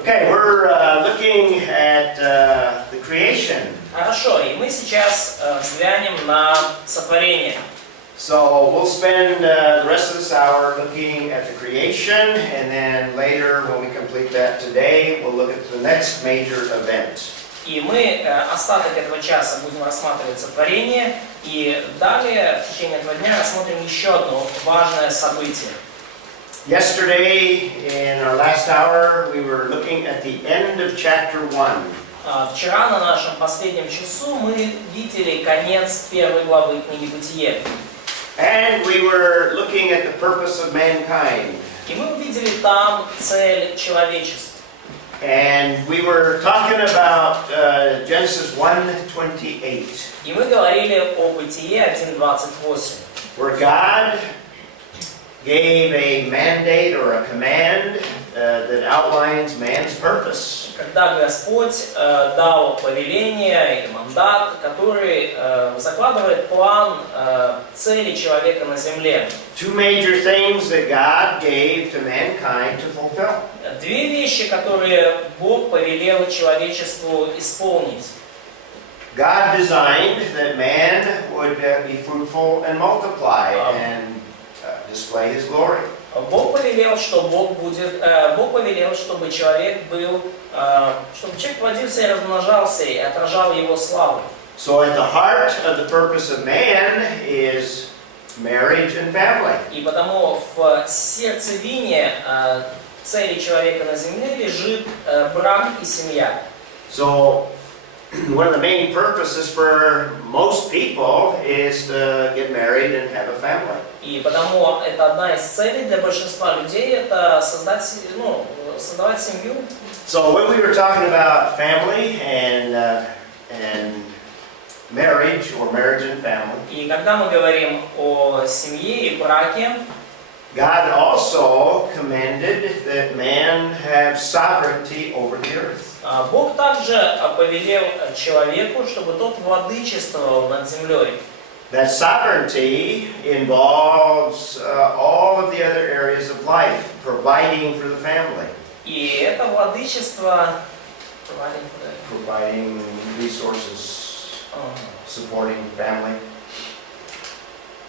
Okay, we're looking at the creation. Хорошо, и мы сейчас взглянем на сотворение. So we'll spend the rest of this hour looking at the creation, and then later, when we complete that today, we'll look at the next major event. И мы остаток этого часа будем рассматривать сотворение, и далее в течение этого дня рассмотрим еще одно важное событие. Yesterday, in our last hour, we were looking at the end of chapter 1. Вчера на нашем последнем часу мы видели конец первой главы книги Бытие. And we were looking at the purpose of mankind. И мы увидели там цель человечества. And we were talking about Genesis 1:28. И мы говорили о Бытие 1:28. Where God gave a mandate or a command that outlines man's purpose. Когда Господь дал повеление или мандат, который закладывает план цели человека на земле. Two major things that God gave to mankind to fulfill. Две вещи, которые Бог повелел человечеству исполнить. God designed that man would be fruitful and multiply and display His glory. Бог повелел, чтобы человек был, чтобы человек плодился и размножался и отражал Его славу. So at the heart of the purpose of man is marriage and family. И потому в сердцевине цели человека на земле лежит брак и семья. So one of the main purposes for most people is to get married and have a family. И потому это одна из целей для большинства людей, это создавать семью. So when we were talking about family and marriage or marriage and family, И когда мы говорим о семье и браке, God also commanded that man have sovereignty over the earth. Бог также повелел человеку, чтобы тот владычествовал над землей. That sovereignty involves all of the other areas of life, providing for the family. И это владычество, Providing resources, supporting family.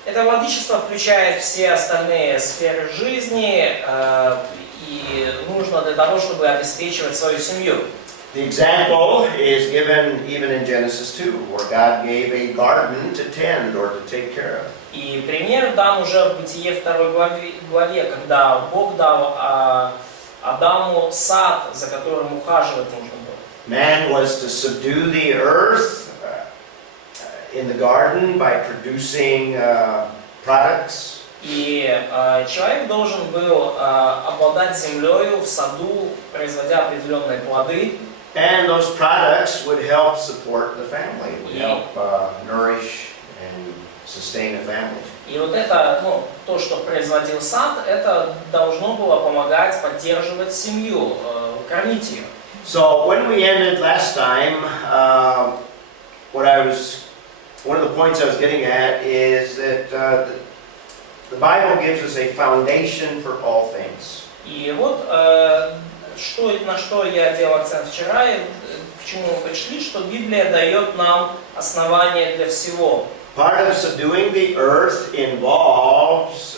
это владычество включает все остальные сферы жизни и нужно для того, чтобы обеспечивать свою семью. The example is given even in Genesis 2, where God gave a garden to tend or to take care of. И пример дан уже в Бытие 2 главе, когда Бог дал Адаму сад, за которым ухаживать нужно было. Man was to subdue the earth in the garden by producing products. И человек должен был обладать землею в саду, производя определенные плоды. And those products would help support the family, would help nourish and sustain a family. И вот это, то, что производил сад, это должно было помогать поддерживать семью, кормить ее. So when we ended last time, one of the points I was getting at is that the Bible gives us a foundation for all things. И вот на что я делал акцент вчера, и к чему мы пришли, что Библия дает нам основания для всего. Part of subduing the earth involves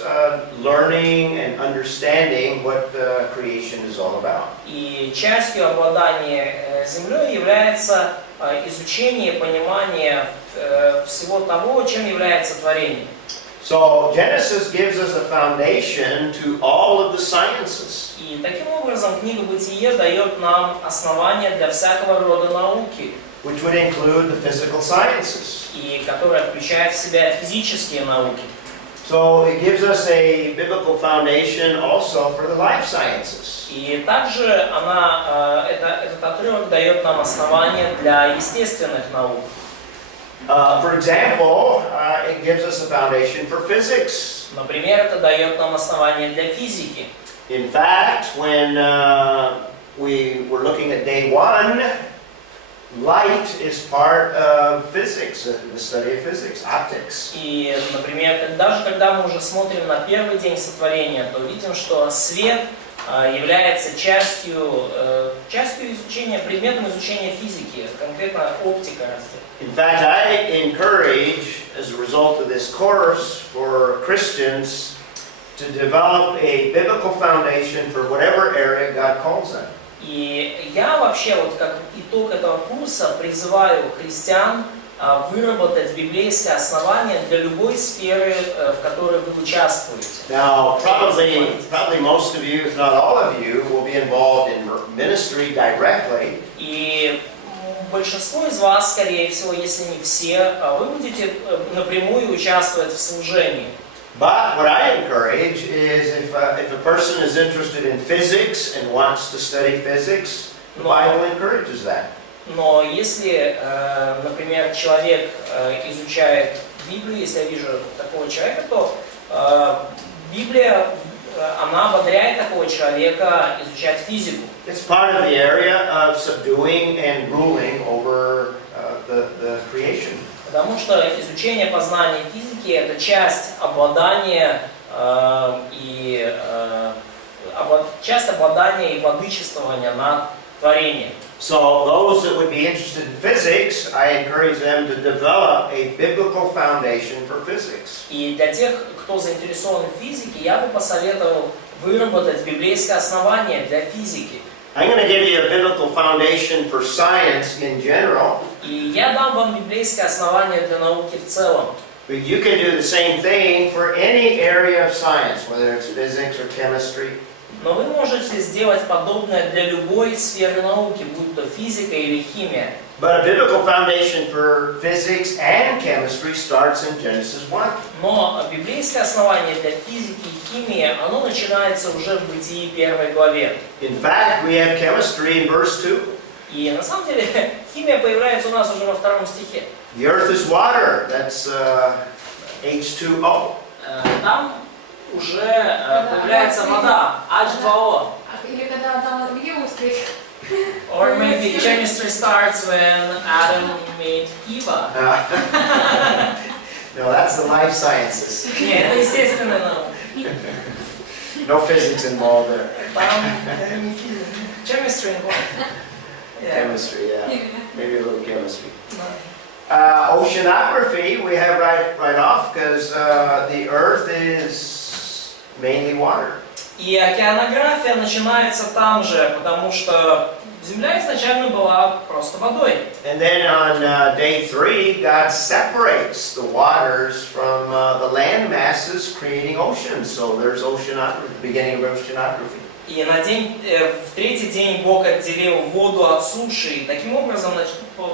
learning and understanding what creation is all about. И частью обладания землей является изучение, понимание всего того, чем является творение. So Genesis gives us a foundation to all of the sciences. И таким образом книга Бытие дает нам основания для всякого рода науки, Which would include the physical sciences. И которая включает в себя физические науки. So it gives us a biblical foundation also for the life sciences. И также этот отрывок дает нам основания для естественных наук. For example, it gives us a foundation for physics. Например, это дает нам основания для физики. In fact, when we were looking at day 1, light is part of physics, the study of physics, optics. И, например, даже когда мы уже смотрим на первый день сотворения, то видим, что свет является частью изучения, предметом изучения физики, конкретно оптика. In fact, I encourage, as a result of this course, for Christians to develop a biblical foundation for whatever area God calls them. И я вообще, вот как итог этого курса, призываю христиан выработать библейское основание для любой сферы, в которой вы участвуете. Now, probably most of you, if not all of you, will be involved in ministry directly. И большинство из вас, скорее всего, если не все, вы будете напрямую участвовать в служении. But what I encourage is if a person is interested in physics and wants to study physics, the Bible encourages that. Но если, например, человек изучает Библию, если я вижу такого человека, то Библия, она ободряет такого человека изучать физику. It's part of the area of subduing and ruling over the creation. Потому что изучение познания физики – это часть обладания и владычествования над творением. So those that would be interested in physics, I encourage them to develop a biblical foundation for physics. И для тех, кто заинтересован в физике, я бы посоветовал выработать библейское основание для физики. I'm going to give you a biblical foundation for science in general. И я дам вам библейское основание для науки в целом. But you can do the same thing for any area of science, whether it's physics or chemistry. Но вы можете сделать подобное для любой сферы науки, будь то физика или химия. But a biblical foundation for physics and chemistry starts in Genesis 1. Но библейское основание для физики и химии, оно начинается уже в Бытии 1 главе. In fact, we have chemistry in verse 2. И на самом деле химия появляется у нас уже во 2 стихе. The earth is water, that's H2O. Там уже появляется вода, H2O. Или когда там другие узкие. Or maybe chemistry starts when Adam made Eva. No, that's the life sciences. Нет, это естественно наука. No physics involved there. Там не физика. Chemistry involved. Chemistry, yeah. Maybe a little chemistry. Oceanography we have right off because the earth is mainly water. И океанография начинается там же, потому что Земля изначально была просто водой. And then on day 3, God separates the waters from the land masses, creating oceans. So there's oceanography, the beginning of oceanography. И в третий день Бог отделил воду от суши, и таким образом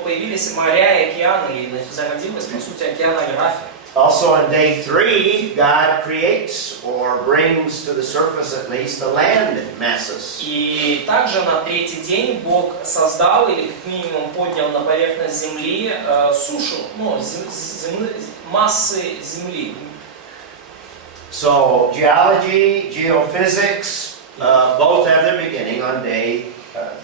появились моря и океаны, и зародилась, по сути, океанография. Also on day 3, God creates or brings to the surface at least the land masses. И также на третий день Бог создал или как минимум поднял на поверхность земли сушу, массы земли. So geology, geophysics, both have their beginning on day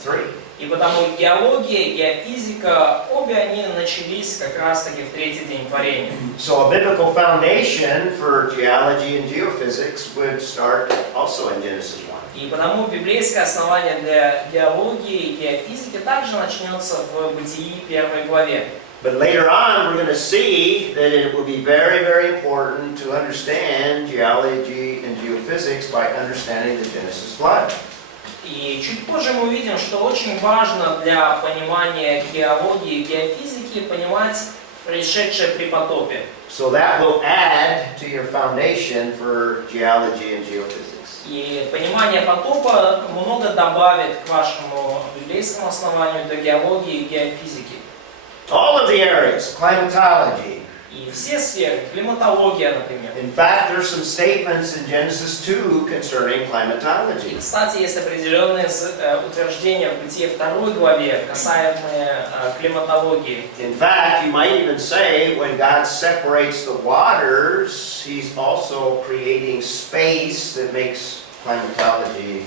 3. И потому геология, геофизика, обе они начались как раз таки в третий день творения. So a biblical foundation for geology and geophysics would start also in Genesis 1. И потому библейское основание для геологии и геофизики также начнется в Бытии 1 главе. But later on, we're going to see that it will be very, very important to understand geology and geophysics by understanding the Genesis flood. И чуть позже мы увидим, что очень важно для понимания геологии и геофизики понимать происшедшее при потопе. So that will add to your foundation for geology and geophysics. И понимание потопа много добавит к вашему библейскому основанию для геологии и геофизики. All of the areas, climatology. И все сферы, климатология, например. In fact, there's some statements in Genesis 2 concerning И, climatology. кстати, есть определенные утверждения в Бытие 2 главе, касаемые климатологии. In fact, you might even say when God separates the waters, He's also creating space that makes climatology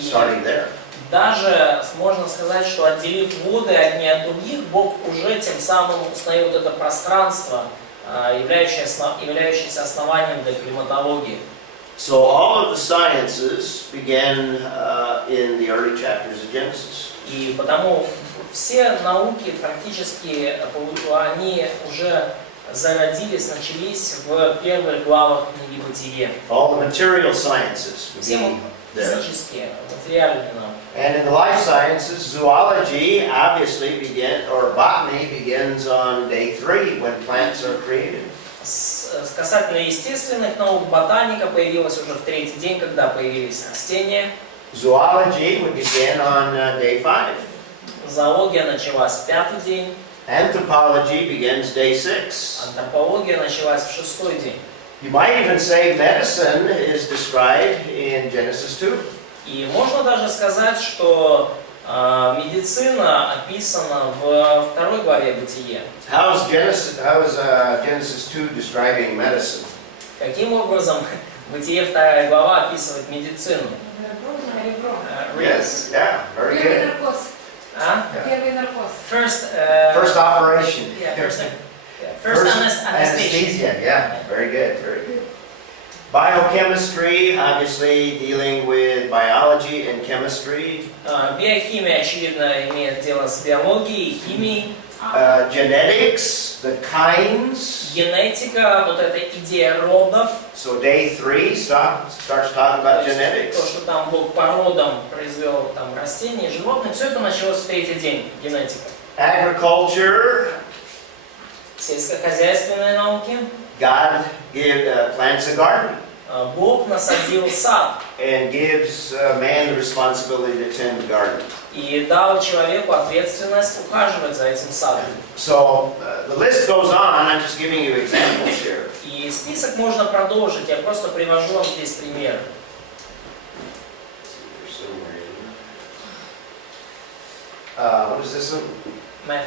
starting there. Даже можно сказать, что отделив воды одни от других, Бог уже тем самым установил это пространство, являющееся основанием для климатологии. So all of the sciences began in the early chapters of Genesis. И потому все науки практически, они уже зародились, начались в первых главах книги Бытие. All the material sciences Все began there. физические, материальные науки. And in the life sciences, zoology obviously or botany begins on day 3 when plants are created. Касательно естественных наук, ботаника появилась уже в третий день, когда появились растения. Zoology would begin on day 5. Зоология началась в пятый день. Anthropology begins day 6. Антропология началась в шестой день. You might even say medicine is described in Genesis 2. И можно даже сказать, что медицина описана в второй главе Бытия. How is Genesis 2 describing medicine? Каким образом Бытие 2 глава описывает медицину? Yes, yeah, very Первый good. наркоз. А? Первый наркоз. First operation. First anesthesia. Anesthesia, yeah, very good, very good. Biochemistry, obviously dealing with biology and chemistry. Биохимия, очевидно, имеет дело с биологией и химией. Genetics, the kinds. Генетика, вот эта идея родов. So day 3 starts talking about genetics. То, что там Бог по родам произвел там растения, животных, все это началось в третий день, генетика. Agriculture, Сельскохозяйственные науки. God plants a garden Бог насадил сад and gives man the responsibility to tend the garden. и дал человеку ответственность ухаживать за этим садом. So the list goes on. I'm just giving you examples here. И список можно продолжить, я просто привожу вам здесь примеры. What is this one? Math.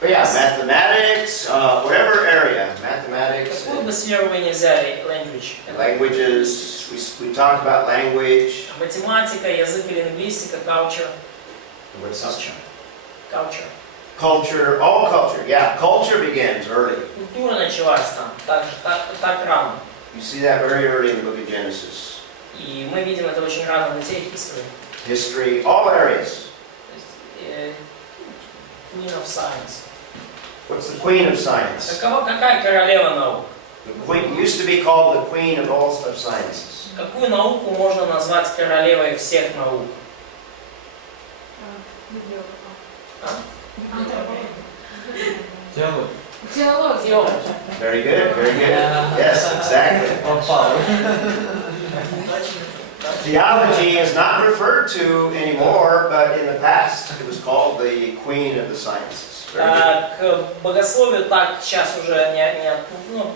Oh yeah, mathematics, whatever area, mathematics, Какую бы сферу вы ни взяли, language. languages. We talked about language. Математика, язык и лингвистика, culture. What's this? Culture. Culture, all culture. Yeah, culture begins early. Культура началась там, так рано. You see that very early in the book of Genesis. И мы видим это очень рано в Бытие, history. History, all areas. Queen of science. What's the queen of science? Какая королева наук? The queen used to be called the queen of all of sciences. Какую науку можно назвать королевой всех наук? Теология. Very good, very good. Yes, exactly. Theology is not referred to anymore, but in the past it was called the queen of the sciences. Very good. К богословию так сейчас уже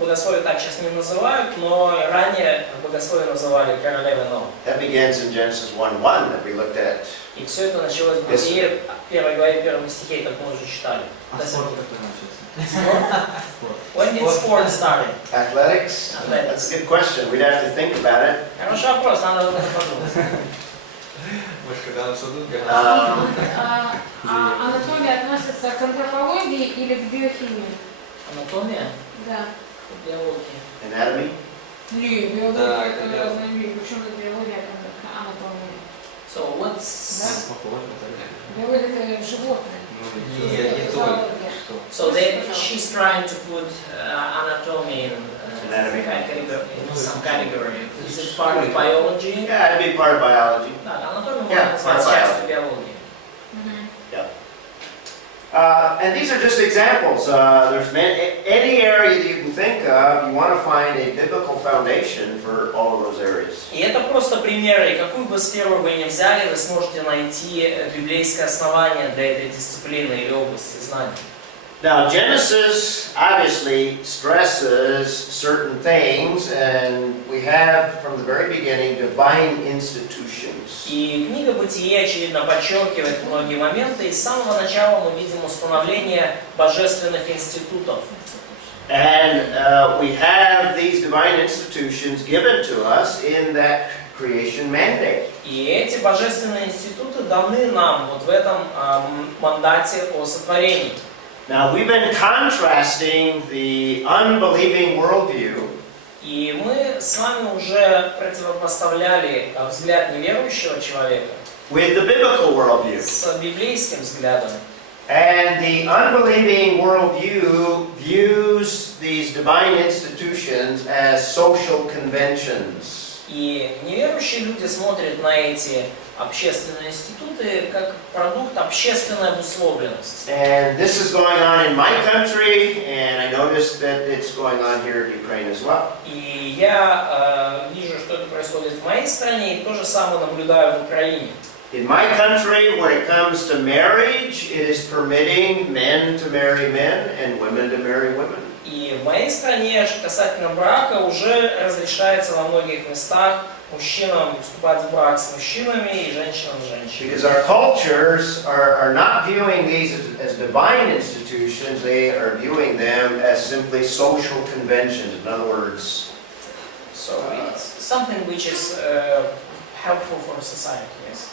богословие так сейчас не называют, но ранее богословие называли королевой наук. That begins in Genesis 1:1 that we looked at. И все это началось в Бытие, 1 главе 1 стихе, как мы уже читали. When did sport started? Athletics? That's a good question. We'd have to think about it. Хороший вопрос, надо об этом подумать. Анатомия относится к антропологии или к биохимии? Анатомия? Да. Биология. Anatomy? Нет, биология это разные вещи. Причем это биология, а анатомия. So what's... Биология это животное. So she's trying to put anatomy in some category. Is it part of biology? Yeah, it'd be part of biology. Да, анатомию можно назвать частью биологии. And these are just examples. There's any area that you can think of, you want to find a biblical foundation for all of those areas. И это просто примеры. И какую бы сферу вы ни взяли, вы сможете найти библейское основание для этой дисциплины или области знаний. Now, Genesis obviously stresses certain things, and we have from the very beginning divine institutions. И книга Бытие, очевидно, подчеркивает многие моменты, и с самого начала мы видим установление божественных институтов. And we have these divine institutions given to us in that creation mandate. И эти божественные институты даны нам вот в этом мандате о сотворении. Now, we've been contrasting the unbelieving worldview. И мы с вами уже противопоставляли взгляд неверующего человека with the biblical worldview. с библейским взглядом. And the unbelieving worldview views these divine institutions as social conventions. И неверующие люди смотрят на эти общественные институты как продукт общественной обусловленности. And this is going on in my country, and I noticed that it's going on here in Ukraine as well. И я вижу, что это происходит в моей стране, и то же самое наблюдаю в Украине. In my country, when it comes to marriage, it is permitting men to marry men and women to marry women. И в моей стране касательно брака уже разрешается во многих местах мужчинам вступать в брак с мужчинами и женщинам с женщинами. Because our cultures are not viewing these as divine institutions, they are viewing them as simply social conventions. In other words, So it's something which is helpful for society, yes.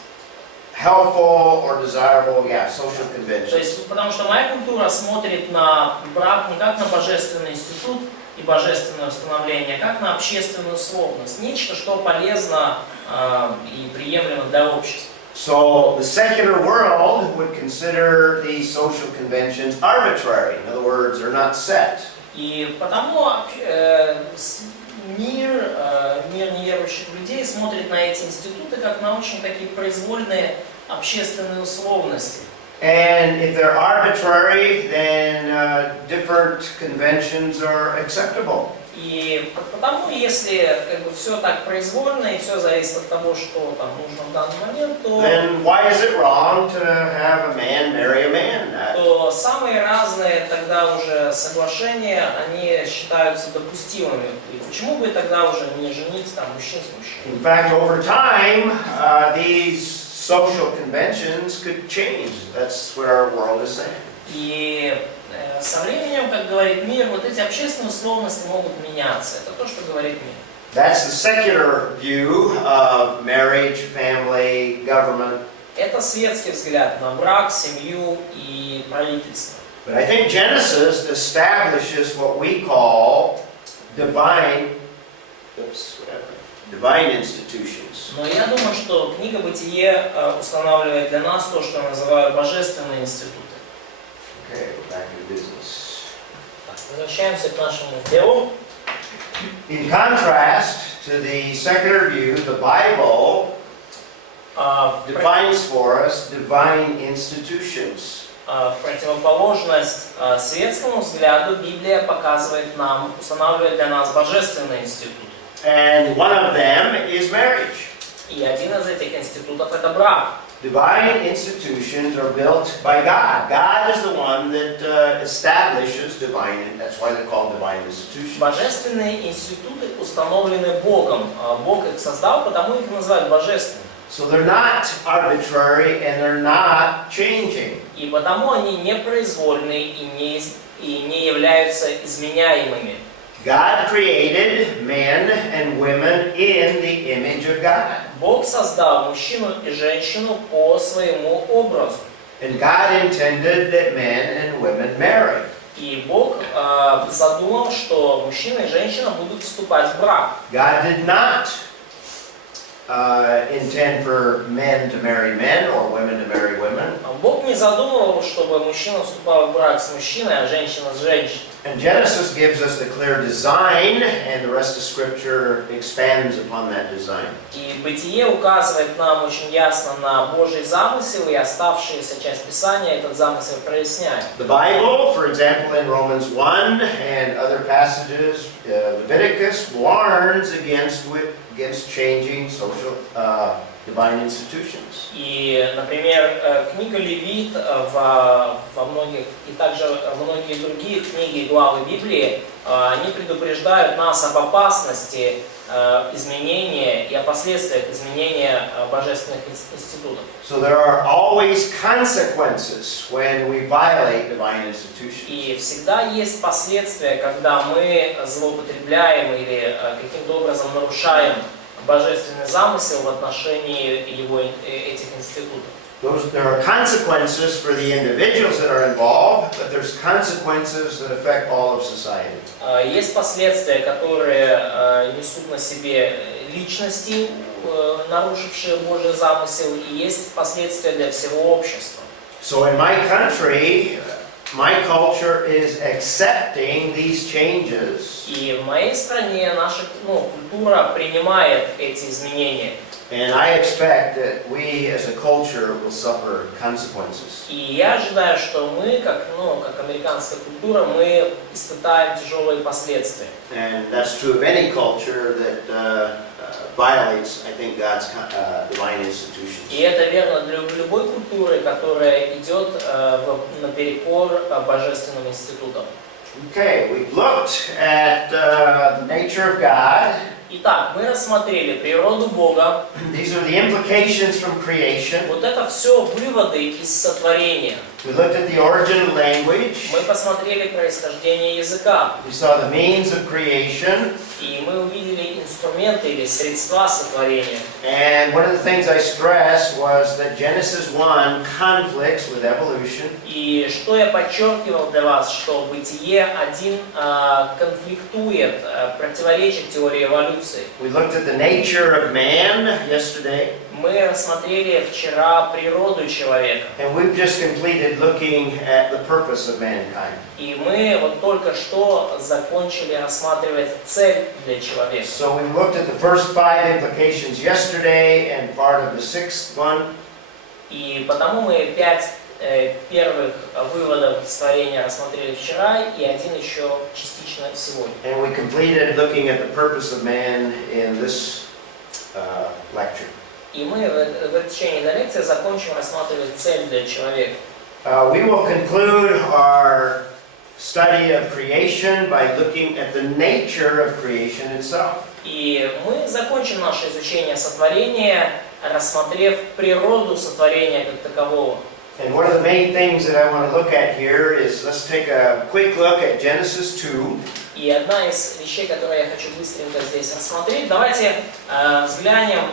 helpful or desirable, yeah, social То conventions. есть, потому что моя культура смотрит на брак не как на божественный институт и божественное установление, а как на общественную условность, нечто, что полезно и приемлемо для общества. So the secular world would consider these social conventions arbitrary. In other words, they're not set. И потому мир неверующих людей смотрит на эти институты как на очень такие произвольные общественные условности. And if they're arbitrary, then different conventions are acceptable. И потому, если все так произвольно и все зависит от того, что там нужно в данный момент, Then why is it wrong to have a man marry a man? то самые разные тогда уже соглашения, они считаются допустимыми. И почему бы тогда уже не женить там мужчин с мужчиной? In fact, over time, these social conventions could change. That's what our world is saying. И со временем, как говорит мир, вот эти общественные условности могут меняться. Это то, что говорит мир. That's the secular view of marriage, family, government. Это светский взгляд на брак, семью и правительство. But I think Genesis establishes what we call divine institutions. Но я думаю, что книга «Бытие» устанавливает для нас то, что я называю божественные институты. Okay, we're back in business. Возвращаемся к нашему делу. In contrast to the secular view, the Bible defines for us divine institutions. В противоположность светскому взгляду Библия показывает нам, устанавливает для нас божественные институты. And one of them is marriage. И один из этих институтов – это брак. Divine institutions are built by God. God is the one that establishes divine, that's why they're called divine institutions. Божественные институты установлены Богом. Бог их создал, потому их называют божественными. So they're not arbitrary and they're not changing. И потому они не произвольны и не являются изменяемыми. God created men and women in the image of God. Бог создал мужчину и женщину по своему образу. And God intended that men and women marry. И Бог задумал, что мужчина и женщина будут вступать в брак. God did not intend for men to marry men or women to marry women. Бог не задумывал, чтобы мужчина вступал в брак с мужчиной, а женщина с женщиной. And Genesis gives us the clear design, and the rest of Scripture expands upon that design. И Бытие указывает нам очень ясно на Божий замысел, и оставшаяся часть Писания этот замысел проясняет. The Bible, for example, in Romans 1 and other passages, Leviticus warns against changing social divine institutions. И, например, книга Левит во многих, и также многие другие книги и главы Библии, они предупреждают нас об опасности изменения и о последствиях изменения божественных институтов. So there are always consequences when we violate divine institutions. И всегда есть последствия, когда мы злоупотребляем или каким-то образом нарушаем божественный замысел в отношении этих институтов. There are consequences for the individuals that are involved, but there's consequences that affect all of society. Есть последствия, которые несут на себе личности, нарушившие Божий замысел, и есть последствия для всего общества. So in my country, my culture is accepting these changes. И в моей стране наша культура принимает эти изменения. And I expect that we as a culture will suffer consequences. И я ожидаю, что мы, как американская культура, мы испытаем тяжелые последствия. And that's true of any culture that violates, I think, God's divine institutions. И это верно для любой культуры, которая идет наперекор божественным институтам. Okay, we've looked at the nature of God. Итак, мы рассмотрели природу Бога. These are the implications from creation. Вот это все выводы из сотворения. We looked at the origin of language. Мы посмотрели происхождение языка. We saw the means of creation. И мы увидели инструменты или средства сотворения. And one of the things I stressed was that Genesis 1 conflicts with evolution. И что я подчеркивал для вас, что Бытие 1 конфликтует, противоречит теории эволюции. We looked at the nature of man yesterday. Мы рассмотрели вчера природу человека. And we've just completed looking at the purpose of mankind. И мы вот только что закончили рассматривать цель для человека. So we looked at the first 5 implications yesterday and part of the 6th one. И потому мы 5 первых выводов творения рассмотрели вчера и один еще частично сегодня. And we completed looking at the purpose of man in this lecture. И мы в течение этой лекции закончим рассматривать цель для человека. We will conclude our study of creation by looking at the nature of creation itself. И мы закончим наше изучение сотворения, рассмотрев природу сотворения как такового. And one of the main things that I want to look at here is, let's take a quick look at Genesis 2. И одна из вещей, которые я хочу быстренько здесь рассмотреть, давайте взглянем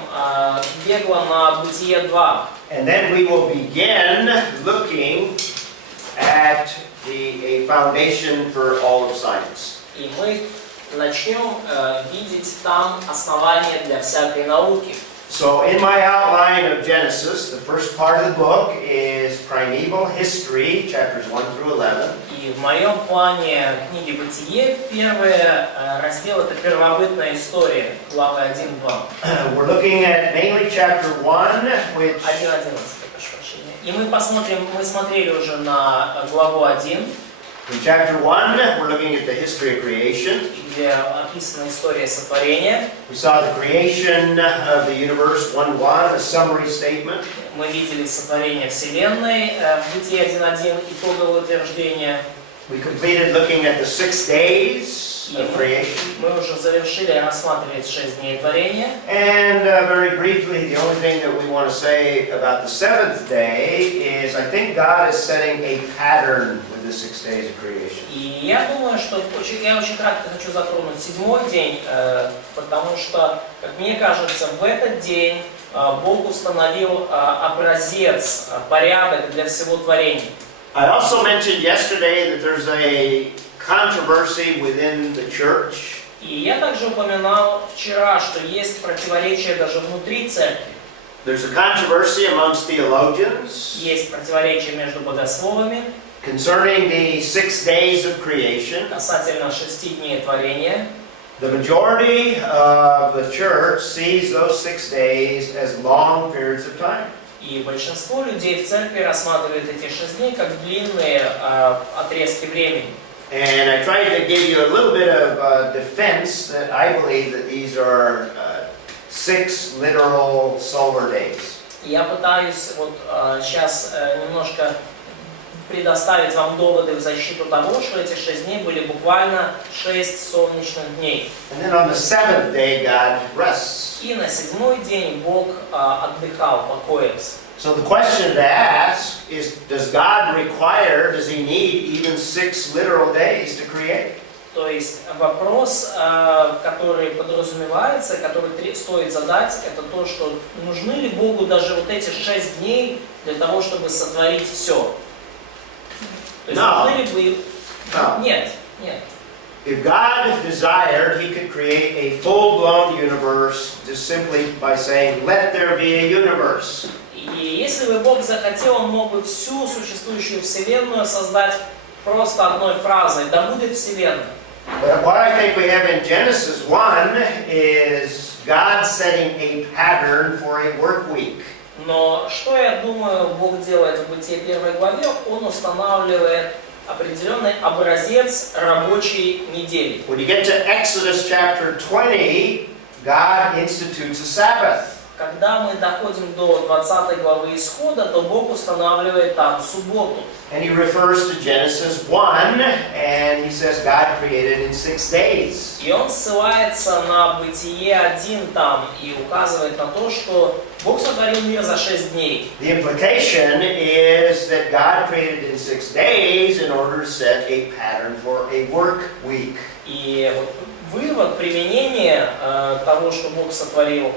бегло на Бытие 2. And then we will begin looking at a foundation for all of science. И мы начнем видеть там основания для всякой науки. So in my outline of Genesis, the first part of the book is primeval history, chapters 1 through 11. И в моем плане книги «Бытие» первый раздел — это первобытная история, главы 1-2. We're looking at mainly chapter 1, which 1:11, прошу прощения. И мы смотрели уже на главу 1, in chapter 1, we're looking at the history of creation. где описана история сотворения. We saw the creation of the universe 1:1, a summary statement. Мы видели сотворение Вселенной в Бытие 1:1, итоговое утверждение. We completed looking at the 6 days of creation. Мы уже завершили рассматривать 6 дней творения. And very briefly, the only thing that we want to say about the 7th day is I think God is setting a pattern with the 6 days of creation. И я думаю, что я очень кратко хочу затронуть 7-й день, потому что, как мне кажется, в этот день Бог установил образец, порядок для всего творения. I also mentioned yesterday that there's a controversy within the church. И я также упоминал вчера, что есть противоречия даже внутри церкви. There's a controversy amongst theologians Есть противоречия между богословами concerning the 6 days of creation. касательно 6 дней творения. The majority of the church sees those 6 days as long periods of time. И большинство людей в церкви рассматривают эти 6 дней как длинные отрезки времени. And I tried to give you a little bit of defense that I believe that these are 6 literal solar days. Я пытаюсь вот сейчас немножко предоставить вам доводы в защиту того, что эти 6 дней были буквально 6 солнечных дней. And then on the 7th day, God rests. И на 7-й день Бог отдыхал, покоился. So the question to ask is, does God need even 6 literal days to create? То есть вопрос, который подразумевается, который стоит задать, это то, что нужны ли Богу даже вот эти 6 дней для того, чтобы сотворить все. То есть нужны ли вы... Нет, нет. If God desired, He could create a full-blown universe just simply by saying, "Let there be a universe." И если бы Бог захотел, Он мог бы всю существующую Вселенную создать просто одной фразой: «Да будет Вселенная». But what I think we have in Genesis 1 is God setting a pattern for a work week. Но что, я думаю, Бог делает в Бытие 1 главе? Он устанавливает определенный образец рабочей недели. When you get to Exodus chapter 20, God institutes a Sabbath. Когда мы доходим до 20 главы Исхода, то Бог устанавливает там субботу. And He refers to Genesis 1, and He says God created in 6 days. И он ссылается на Бытие 1 там и указывает на то, что Бог сотворил мир за 6 дней. The implication is that God created in 6 days in order to set a pattern for a work week. И вот вывод, применение того, что Бог сотворил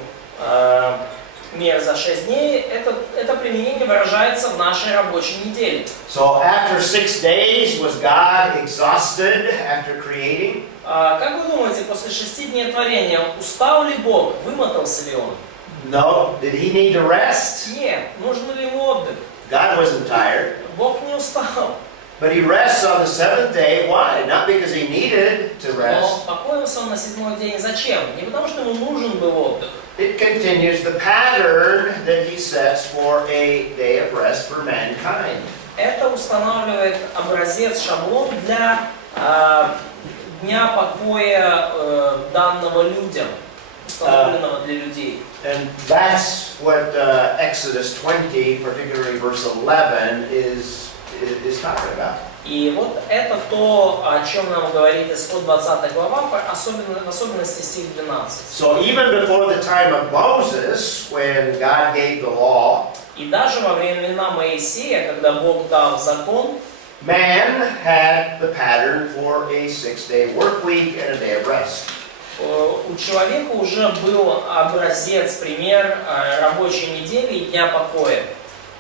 мир за 6 дней, это применение выражается в нашей рабочей неделе. So after 6 days, was God exhausted after creating? Как вы думаете, после 6 дней творения устал ли Бог, вымотался ли Он? No. Did He need to rest? Нет. Нужен ли ему отдых? God wasn't tired. Бог не устал. But He rests on the 7th day. Why? Not because He needed to Но rest. покоился он на 7-й день. Зачем? Не потому, что ему нужен был отдых. It continues the pattern that He sets for a day of rest for mankind. Это устанавливает образец, шаблон для дня покоя данного людям, установленного для людей. And that's what Exodus 20, particularly verse 11, is talking about. И вот это то, о чем нам говорит Исход 20 глава, в особенности стих 12. So even before the time of Moses, when God gave the law, И даже во времена Моисея, когда Бог дал закон, man had the pattern for a 6-day work week and a day of rest. у человека уже был образец, пример рабочей недели и дня покоя.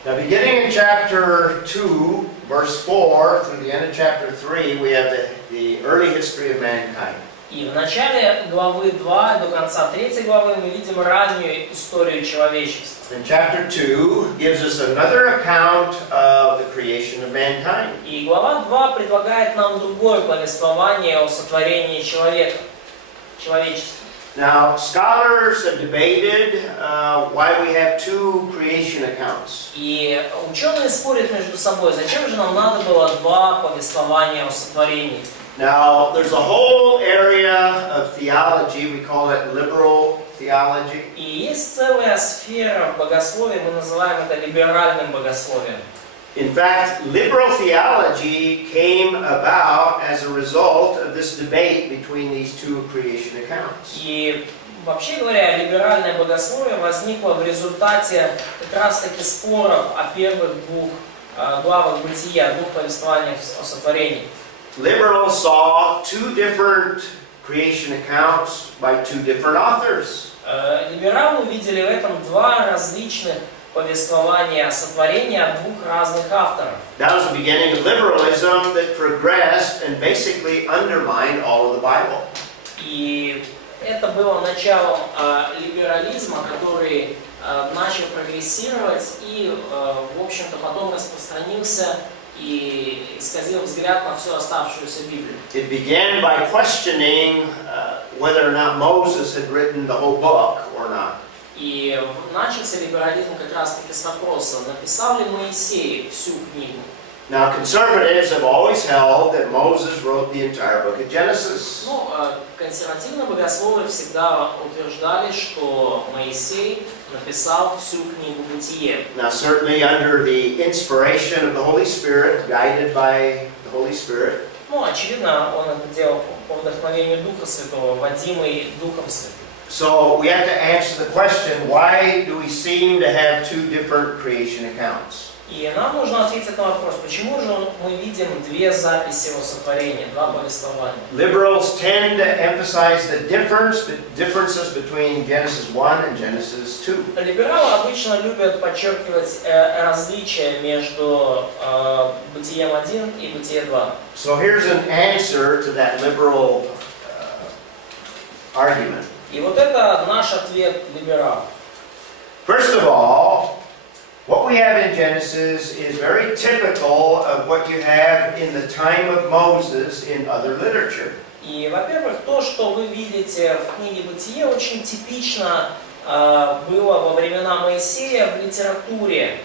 Now beginning in chapter 2, verse 4, through the end of chapter 3, we have the early history of mankind. И в начале главы 2 до конца 3 главы мы видим раннюю историю человечества. And chapter 2 gives us another account of the creation of mankind. И глава 2 предлагает нам другое повествование о сотворении человека, человечества. Now, scholars have debated why we have 2 creation accounts. И ученые спорят между собой, зачем же нам надо было 2 повествования о сотворении. Now, there's a whole area of theology, we call it liberal theology. И есть целая сфера в богословии, мы называем это либеральным богословием. In fact, liberal theology came about as a result of this debate between these 2 creation accounts. И вообще говоря, либеральное богословие возникло в результате как раз таки споров о первых 2 главах Бытия, 2 повествованиях о сотворении. Liberals saw 2 different creation accounts by 2 different authors. Либералы увидели в этом 2 различных повествования о сотворении от 2 разных авторов. That was the beginning of liberalism that progressed and basically undermined all of the Bible. И это было началом либерализма, который начал прогрессировать и, в общем-то, потом распространился и исказил взгляд на всю оставшуюся Библию. It began by questioning whether or not Moses had written the whole book or not. И начался либерализм как раз таки с вопроса, написал ли Моисей всю книгу. Now, conservatives have always held that Moses wrote the entire book of Genesis. Ну, консервативные богословы всегда утверждали, что Моисей написал всю книгу Бытие. Now, certainly under the inspiration of the Holy Spirit, guided by the Holy Spirit. Ну, очевидно, он это делал по вдохновению Духа Святого, водимый Духом Святым. So we have to answer the question, why do we seem to have 2 different creation accounts? И нам нужно ответить на вопрос, почему же мы видим две записи о сотворении, два повествования. Liberals tend to emphasize the differences between Genesis 1 and Genesis 2. Либералы обычно любят подчеркивать различия между Бытием 1 и Бытие 2. So here's an answer to that liberal argument. И вот это наш ответ либералов. First of all, what we have in Genesis is very typical of what you have in the time of Moses in other literature. И, во-первых, то, что вы видите в книге Бытие, очень типично было во времена Моисея в литературе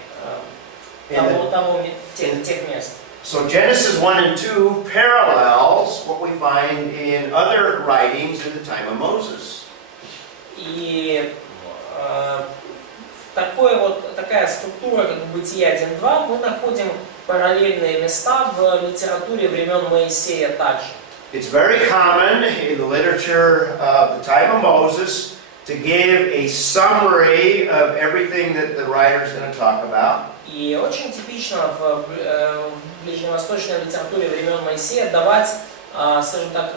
тех мест. So Genesis 1 and 2 parallels what we find in other writings in the time of Moses. И такая структура, как Бытие 1.2, мы находим параллельные места в литературе времен Моисея также. It's very common in the literature of the time of Moses to give a summary of everything that the writer is going to talk about. И очень типично в ближневосточной литературе времен Моисея давать, скажем так,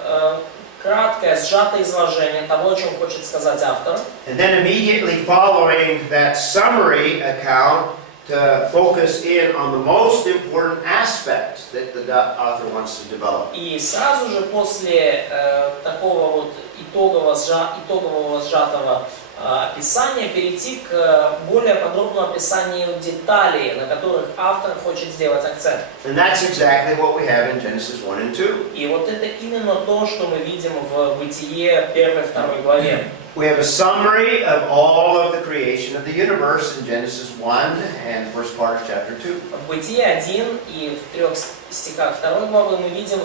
краткое, сжатое изложение того, о чем хочет сказать автор. And then immediately following that summary account to focus in on the most important aspects that the author wants to develop. И сразу же после такого вот итогового сжатого описания перейти к более подробному описанию деталей, на которых автор хочет сделать акцент. And that's exactly what we have in Genesis 1 and 2. И вот это именно то, что мы видим в Бытие 1-2 главе. We have a summary of all of the creation of the universe in Genesis 1 and the first part of chapter 2. В Бытие 1 и в 3 стихах 2 главы мы видим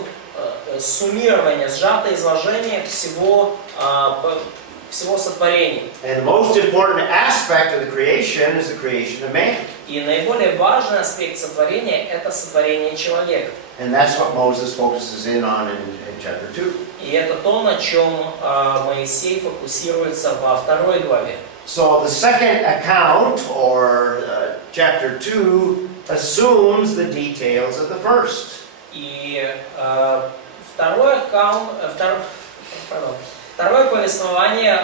суммирование, сжатое изложение всего сотворения. And the most important aspect of the creation is the creation of man. И наиболее важный аспект сотворения – это сотворение человека. And that's what Moses focuses in on in chapter 2. И это то, на чем Моисей фокусируется во 2 главе. So the second account, or chapter 2, assumes the details of the first. И второе повествование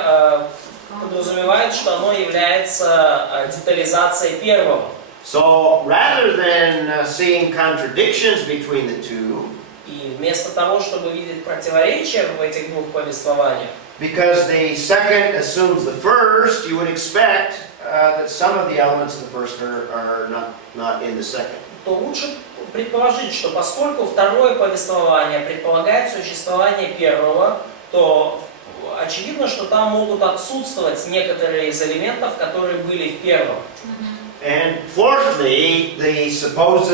подразумевает, что оно является детализацией первого. So rather than seeing contradictions between the two, И вместо того, чтобы видеть противоречия в этих двух повествованиях, because the second assumes the first, you would expect that some of the elements of the first are not in the second. то лучше предположить, что поскольку второе повествование предполагает существование первого, то очевидно, что там могут отсутствовать некоторые из элементов, которые были в первом. And fourthly, the supposed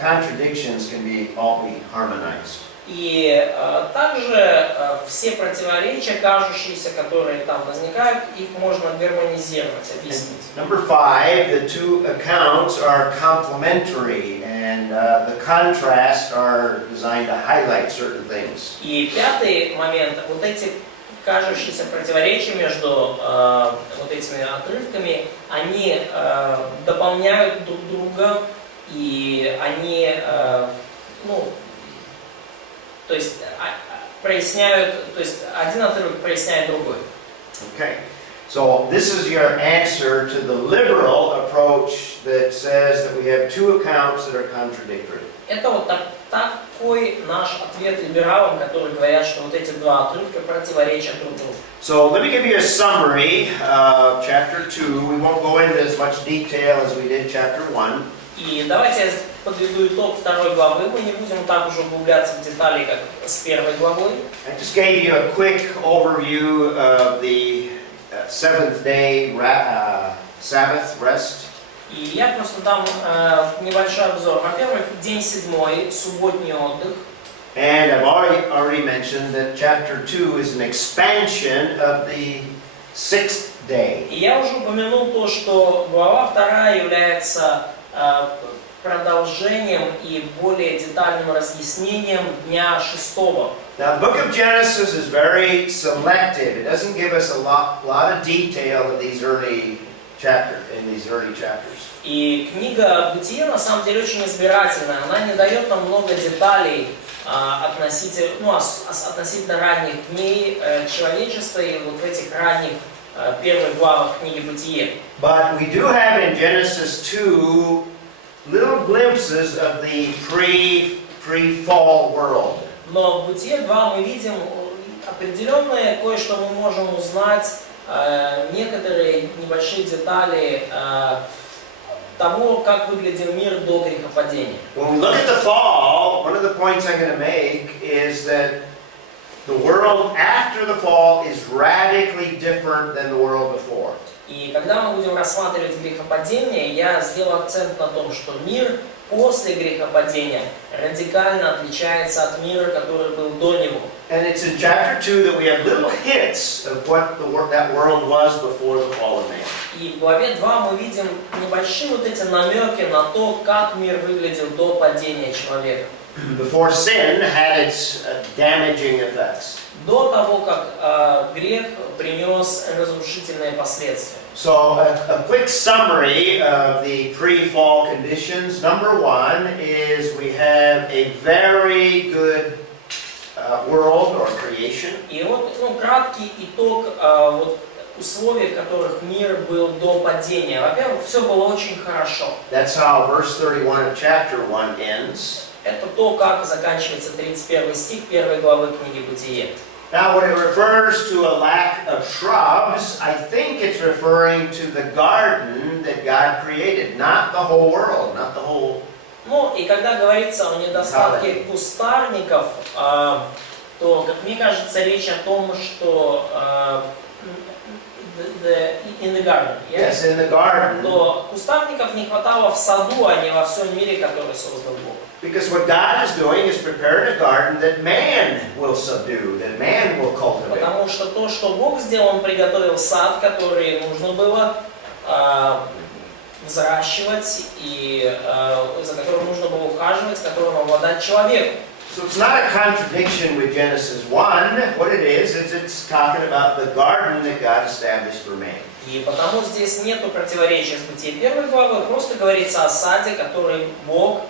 contradictions can all be harmonized. И также все противоречия, кажущиеся, которые там возникают, их можно гармонизировать, объяснить. Number 5, the two accounts are complementary, and the contrasts are designed to highlight certain things. И пятый момент, вот эти кажущиеся противоречия между вот этими отрывками, они дополняют друг друга, и они, то есть проясняют, то есть один отрывок проясняет другой. Okay, so this is your answer to the liberal approach that says that we have two accounts that are contradictory. Это вот такой наш ответ либералам, которые говорят, что вот эти два отрывка противоречат друг другу. So let me give you a summary of chapter 2. We won't go into as much detail as we did chapter 1. И давайте я подведу итог 2 главы. Мы не будем так уже углубляться в детали, как с 1 главой. I just gave you a quick overview of the seventh day Sabbath rest. И я просто дам небольшой обзор. Во-первых, день 7, субботний отдых. And I've already mentioned that chapter 2 is an expansion of the sixth day. И я уже упомянул то, что глава 2 является продолжением и более детальным разъяснением дня 6. Now, the book of Genesis is very selective. It doesn't give us a lot of detail of these early chapter, in these early chapters. И книга «Бытие» на самом деле очень избирательная. Она не дает нам много деталей относительно ранних дней человечества и вот в этих ранних первых главах книги «Бытие». But we do have in Genesis 2 little glimpses of the pre-fall world. Но в «Бытие 2» мы видим определенное кое-что мы можем узнать, некоторые небольшие детали того, как выглядел мир до грехопадения. When we look at the fall, one of the points I'm going to make is that the world after the fall is radically different than the world before. И когда мы будем рассматривать грехопадение, я сделал акцент на том, что мир после грехопадения радикально отличается от мира, который был до него. And it's in chapter 2 that we have little hints of what that world was before the fall of man. И в главе 2 мы видим небольшие вот эти намеки на то, как мир выглядел до падения человека. Before sin had its damaging effects. До того, как грех принес разрушительные последствия. So a quick summary of the pre-fall conditions. Number one is we have a very good world or creation. И вот краткий итог условий, в которых мир был до падения. Во-первых, все было очень хорошо. That's how verse 31 of chapter 1 ends. Это то, как заканчивается 31 стих 1 главы книги «Бытие». Now, when it refers to a lack of shrubs, I think it's referring to the garden that God created, not the whole world, not the whole. Ну, и когда говорится о недостатке кустарников, то, как мне кажется, речь о том, что in the garden, Yes, in the garden. то кустарников не хватало в саду, а не во всем мире, который создал Бог. Because what God is doing is preparing a garden that man will subdue, that man will cultivate. Потому что то, что Бог сделал, Он приготовил сад, который нужно было взращивать и за которым нужно было ухаживать, которым обладать человеку. So it's not a contradiction with Genesis 1. What it is it's talking about the garden that God established for man. И потому здесь нету противоречия с Бытие 1 главы, просто говорится о саде, который Бог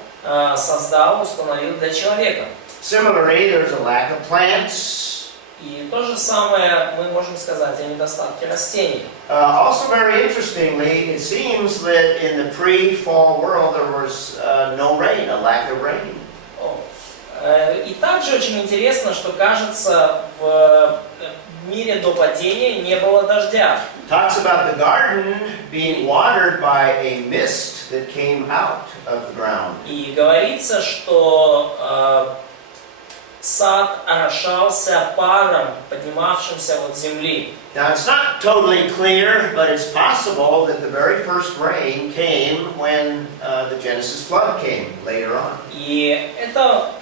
создал, установил для человека. Similarly, there's a lack of plants. И то же самое мы можем сказать о недостатке растений. Also very interestingly, it seems that in the pre-fall world there was no rain, a lack of rain. И также очень интересно, что кажется в мире до падения не было дождя. Talks about the garden being watered by a mist that came out of the ground. И говорится, что сад орошался паром, поднимавшимся от земли. Now it's not totally clear, but it's possible that the very first rain came when the Genesis flood came later on. И это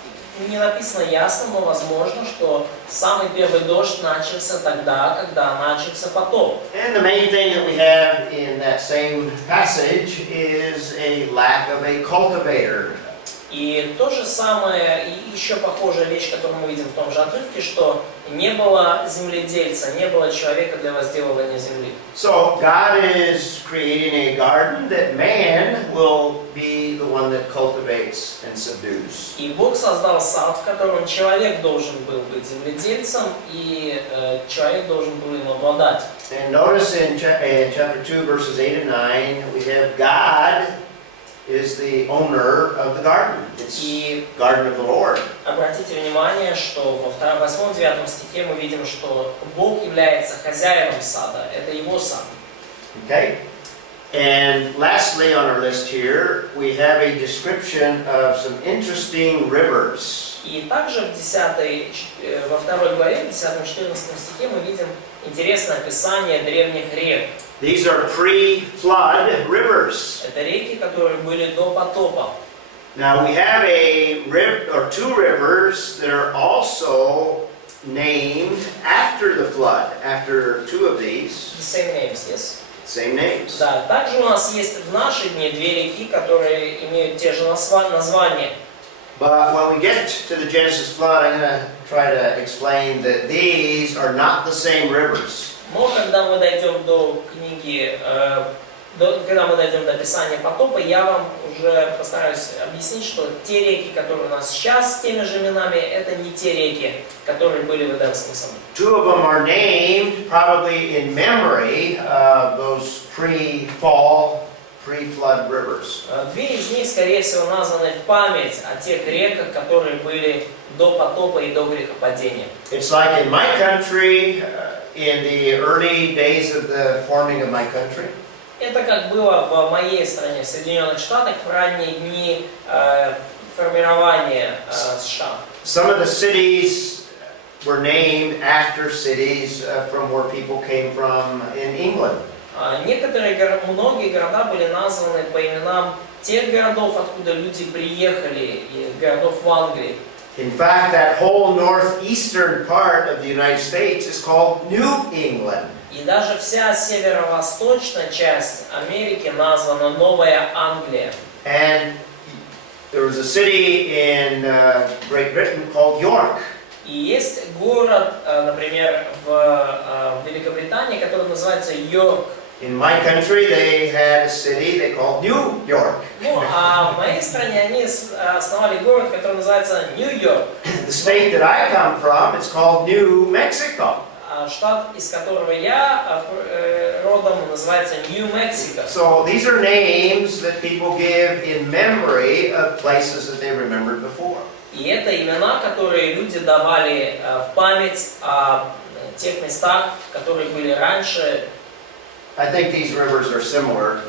не написано ясно, но возможно, что самый первый дождь начался тогда, когда начался потоп. And the main thing that we have in that same passage is a lack of a cultivator. И то же самое, и еще похожая вещь, которую мы видим в том же отрывке, что не было земледельца, не было человека для возделывания земли. So God is creating a garden that man will be the one that cultivates and subdues. И Бог создал сад, в котором человек должен был быть земледельцем, и человек должен был им обладать. And notice in chapter 2, verses 8 and 9, we have God is the owner of the garden. It's the garden of the Lord. Обратите внимание, что во 8-9 стихе мы видим, что Бог является хозяином сада. Это его сад. Okay? And lastly on our list here, we have a description of some interesting rivers. И также во 2 главе, 10-14 стихе мы видим интересное описание древних рек. These are pre-flood rivers. Это реки, которые были до потопа. Now we have two rivers that are also named after the flood, after two of these. The same names, yes? Same names. Да, также у нас есть в наши дни две реки, которые имеют те же названия. But when we get to the Genesis flood, I'm going to try to explain that these are not the same rivers. Но когда мы дойдем до книги когда мы дойдем до описания потопа, я вам уже постараюсь объяснить, что те реки, которые у нас сейчас с теми же именами, это не те реки, которые были в Эдемском саду. Two of them are named probably in memory of those pre-fall, pre-flood rivers. Две из них, скорее всего, названы в память о тех реках, которые были до потопа и до грехопадения. It's like in my country, in the early days of the forming of my country. Это как было в моей стране, в Соединенных Штатах, в ранние дни формирования США. Some of the cities were named after cities from where people came from in England. Многие города были названы по именам тех городов, откуда люди приехали, и городов в Англии. In fact, that whole northeastern part of the United States is called New England. И даже вся северо-восточная часть Америки названа Новая Англия. And there was a city in Great Britain called York. И есть город, например, в Великобритании, который называется Йорк. In my country, they had a city they called New York. Ну, а в моей стране они основали город, который называется Нью-Йорк. The state that I come from, it's called New Mexico. Штат, из которого я родом, называется Нью-Мексико. So these are names that people give in memory of places that they remembered before. И это имена, которые люди давали в память о тех местах, которые были раньше. I think these rivers are similar.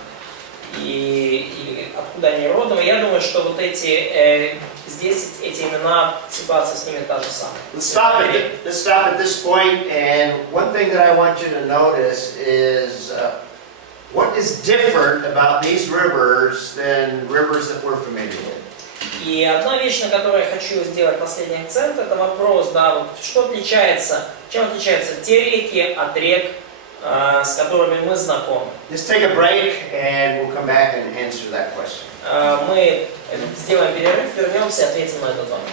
И откуда они родом. Я думаю, что вот здесь эти имена, ситуация с ними та же самая. Let's stop at this point, and one thing that I want you to notice is what is different about these rivers than rivers that we're familiar with. И одна вещь, на которой я хочу сделать последний акцент, это вопрос, да, вот что отличается, чем отличаются те реки от рек, с которыми мы знакомы. Let's take a break, and we'll come back and answer that question. Мы сделаем перерыв, вернемся и ответим на этот вопрос.